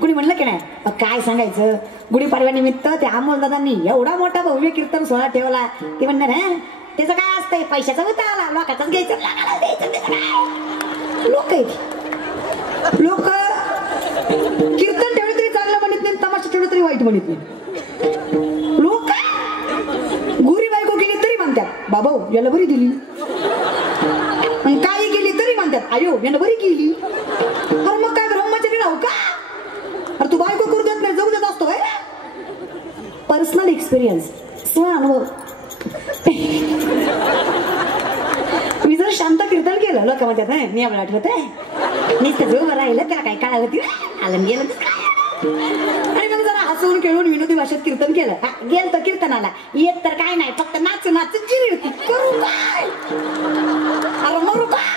कुणी म्हणलं की नाही, मग काय सांगायचं. गुढीपाडव्यानिमित्त त्या अमोलदादांनी एवढा मोठा भव्य कीर्तन सोहळा ठेवला. ते म्हणणार त्याचं काय असतंय, पैशाचा होता आला लोकांचाच घ्यायचं लोक लोक कीर्तन ठेवलं तरी चांगलं म्हणत नाही, तमाशा ठेवलं तरी वाईट म्हणत नाही. लोक गुरी बायको केली तरी म्हणतात बाबा याला बरी दिली, काही केली तरी म्हणतात आयो यानं बरी केली. अरे मग काय ब्रह्मचारी राहू का. अरे तू बायको करू देत नाही, जगू देत असतो. Personal experience, स्वअनुभव. मी जर शांत कीर्तन केलं लोक म्हणतात मी आम्हाला आठवत आहे नुसतं जो राहिलं त्याला काही काळ होती आलं गेलं. आणि मग जरा हसवून खेळून विनोदी भाषेत कीर्तन केलं, गेल तर कीर्तनाला येत तर काय नाही, फक्त नाचू नाचू जिरी होती. करू काय, अरे मरू काय.